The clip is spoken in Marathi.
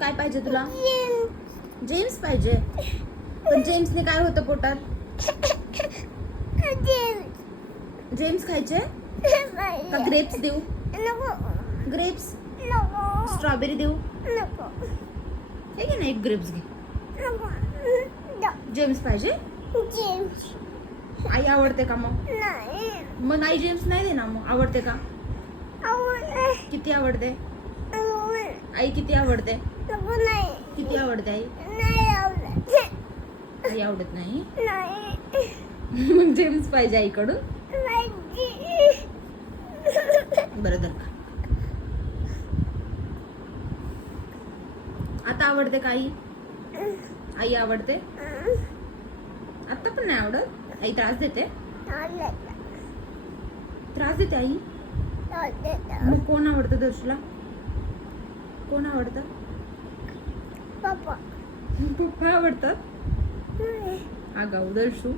काय पाहिजे तुला? जेम्स पाहिजे. पण जेम्सने काय होतं पोटात? जेम्स खायचे का ग्रेप्स देऊ? ग्रेप्स. स्ट्रॉबेरी देऊ? हे घे ना, एक ग्रेप्स घे. जेम्स पाहिजे. आई आवडते का मग? मग आई जेम्स नाही दे ना. मग आवडते का? किती आवडते? आई किती आवडते? किती आवडते आई? आई आवडत नाही. मग जेम्स पाहिजे आईकडून. बरं धर. आता आवडते का आई? आई आवडते. आता पण नाही आवडत. आई त्रास देते. त्रास देते आई. मग कोण आवडतं दर्शूला? कोण आवडतं? पप्पा पप्पा आवडतात. आगाऊ दर्शू.